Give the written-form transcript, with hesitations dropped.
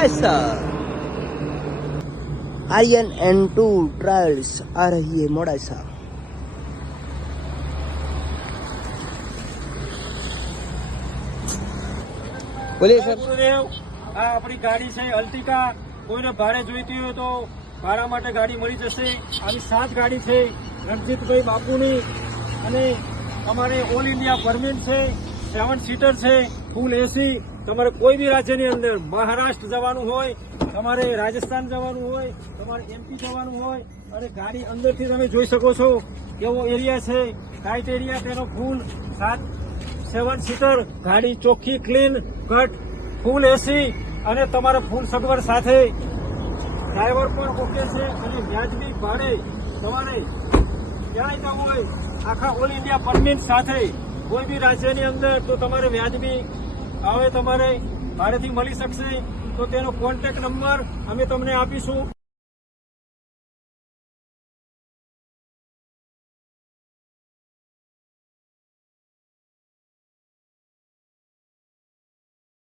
Modasa. IN2 trials आ रही है मोड़ासा। बोलिए सर। આ આપણી ગાડી છે અલ્ટિકા, કોઈને ભાડે જોઈતી હોય તો ભાડા માટે ગાડી મળી જશે। આવી 7 ગાડી છે રણજીતભાઈ બાપુની અને અમારે ઓલ ઇન્ડિયા પરમિટ છે, 7 સીટર છે, ફૂલ એસી। તમારે કોઈ બી રાજ્યની અંદર મહારાષ્ટ્ર જવાનું હોય, તમારે રાજસ્થાન જવાનું હોય, તમારે MP જવાનું હોય અને ગાડી અંદરથી તમે જોઈ શકો છો એવો એરિયા છે, ટાઈટ એરિયા। તેનો ફૂલ 7 સીટર ગાડી, ચોખ્ખી ક્લીન કટ, ફૂલ એસી અને તમારે ફૂલ સગવડ સાથે ડ્રાઈવર પણ ઓકે છે અને વ્યાજબી ભાડે તમારે ક્યાંય જવું હોય આખા ઓલ ઇન્ડિયા પરમિટ સાથે કોઈ બી રાજ્યની અંદર તો તમારે વ્યાજબી હવે તમારે ભાડેથી મળી શકશે। તો તેનો કોન્ટેક્ટ નંબર અમે તમને આપીશું।